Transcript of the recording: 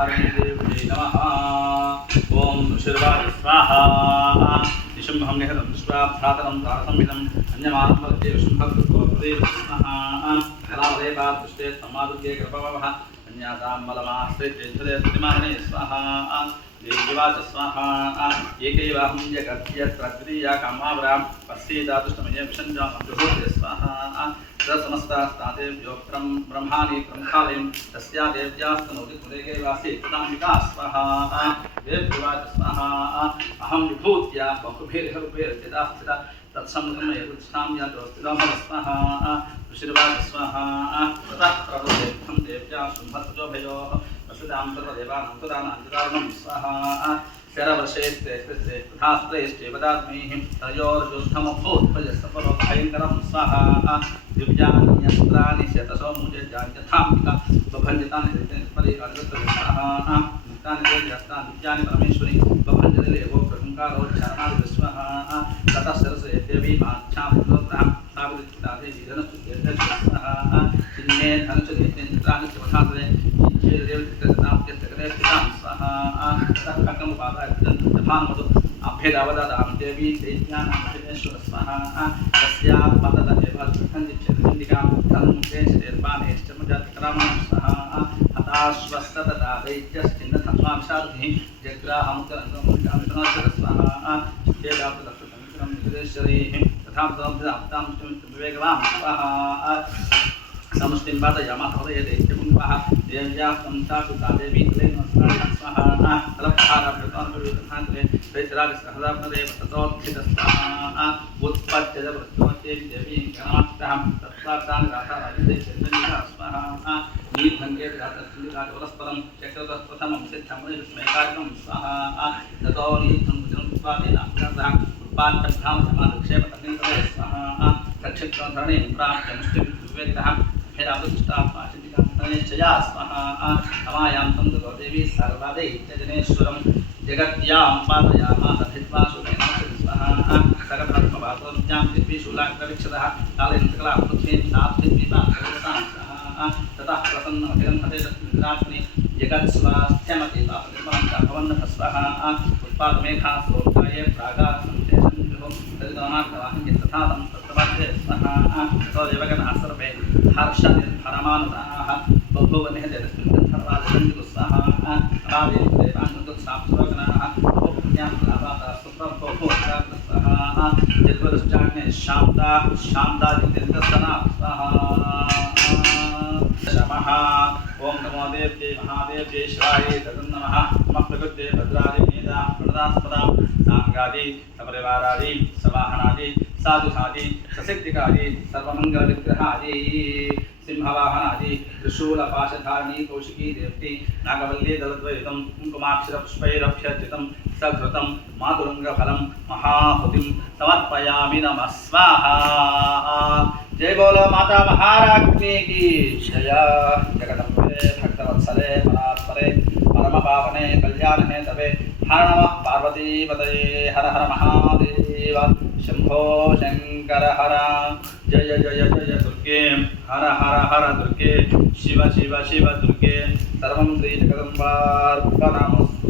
धारणेदेव्यै नमः। ओम ऋषिर्वाच स्वाहा। निशुम्भं निहतं दृष्ट्वा भ्रातरं तारसंहितम् अन्यमानं वदते विशुम्भकृत्वदेव नमः। कलावदेवात् दृष्टे तमादुर्गे कृपवः अन्यासां बलमाश्रित्य प्रतिमाने स्वाहा। देवाच स्वाहा। एकैवाहं जगत्यत्र द्वितीया कामावरां पश्येदादुष्टमये विषञ्जामन्त्रिभूते स्वाहा। समस्तास्तादेव्योक्त्रं ब्रह्माणि प्रमुखालयं तस्या देव्यास्तनोति कुलेगैवासि तदाम्बिका स्वाहा। देव्युवाच स्वाहा। अहं विभूत्या बहुभिर्हरुभिर्यदा स्थिता तत्संगमयकृष्णां यातोऽस्तिदां स्वाहा। ऋषिर्वाच स्वाहा। ततः प्रभुदेवं देव्या शुम्भत्वजोभयोः वसुदां सर्वदेवानां तदानां स्वाहा। शरवर्षेस्ते तथास्त्रैश्चैवदात्मैः तयोर्युद्धमभूत्पयस्तपरोभयङ्करं स्वाहा। दिव्यान्यस्त्राणि शतशो मुञ्जन्यथाम्बिका बभञ्जतानि स्वाहा। मुक्तानि देव्यास्तानि दिव्यानि परमेश्वरी बभञ्जलेवो प्रहङ्कारोच्चारणादि स्वाहा। ततः सरसे देवी माच्छां पुरोग्रहं सावित्रिता देवी धनस्तुत्यर्थं स्वाहा। चिन्ने धनश्चेत्राणि च वधासरे अभ्यदावदां देवी चैत्यानामश्वर स्वाहा। तस्यात्मतदेवखण्डिकां तन्मुखेश्चेर्पानेश्चर्मजातिकरामं स्वाहा। हताश्वस्ततदा दैत्यश्चिन्नथत्वांशार्धिः जग्राहमुक्तरङ्गमुक्तामितनोच्चर स्वाहा। चित्तेदाप्तदक्षसमुद्रं निगदेश्वरीः तथा विवेकवां स्वाहा। समुष्टिं वादयामास हृदये दैत्यपुङ्गवः देव्याः संसापिता देवी स्वाहा। तलपहारभृतानुपवितधान्तरे दैत्यराजसहदात्मदेव ततोत्थितस्वाहा। उत्पत्यजवृत्तमत्ये देवी गणमाष्टां तत्त्वार्थानि राधाराजदैत्यञ्जनिका स्वाहा। नीलभङ्गे राजचन्द्रिकाजवरस्परं चक्रतः प्रथमं सिद्धं स्मेकारिकं स्वाहा। ततो नीलं स्वादेनाग्रहः उत्पाद्यभ्यां समाधिक्षेपतग्नितले स्वाहा। रक्षित्वधरणीं प्राप्य मुष्टिविवेकितः हेरादुष्टात्माचिन्तिकान्तनेच्छया स्वाहा। अमायां तन्दुरो देवी सर्वदैत्यजनेश्वरं जगत्यां पादयामास भित्वा शूलेन स्वाहा। सकलधर्मवातोज्ञां दिव्यशूलाग्रवीक्षतः कालेन सकलां पृथ्वीं सात्विद्वीपां सर्वतां स्वाहा। ततः प्रसन्नमभिरन्भते तस्मिन्रात्मनि जगत्स्वास्थ्यमति पापनिर्मलं च भवन्नः स्वाहा। उत्पादमेघा सोत्ताये प्रागासंशेषन्विहो तदिदोनाग्रवाहं यत्तथा तं तत्तवाद्ये स्वाहा। ततो देवगणाः सर्वे हर्षनिर्भरमानताः बभूवनिहते तस्मिन् गन्धर्वादिसञ्जुः स्वाहा। अरादेवदेवानुगत्साप्सुरगणाः बहुपुण्यां लाभाताः सुप्रभोभूताग्र स्वाहा। यद्वदुश्चाग्ने शान्तादित्यन्तस्तनाः स्वाहा। नमः। ओम नमो देव्यै महादेव्यै शिवायै तदन्नमः। नमः प्रकृते भद्रायै मेधा प्रणदास्पदां सांगादि सपरिवारादि सवाहनादि साधुसादि सशक्तिकादि सर्वमङ्गलविग्रहादि सिंहवाहनादि त्रिशूलपाशधारिणी कौशिकी देवती नागवल्ली दलद्वैतं कुङ्कुमाक्षरपुष्पैरभ्यर्चितं सघृतं मातुरङ्गफलं महाहुतिं समर्पयामि नमः स्वाहा। जय बोलो माता महाराज्ञी की जय। जगदम्बे भक्तवत्सले परात्परे परम पावने कल्याण हे तवे हर नमः पार्वतीपतये हर हर महादेव शंभो शंकर हर। जय जय जय दुर्गे हर हर हर दुर्गे शिव शिव शिव दुर्गे सर्वं श्री जगदम्बार्पणमस्तु।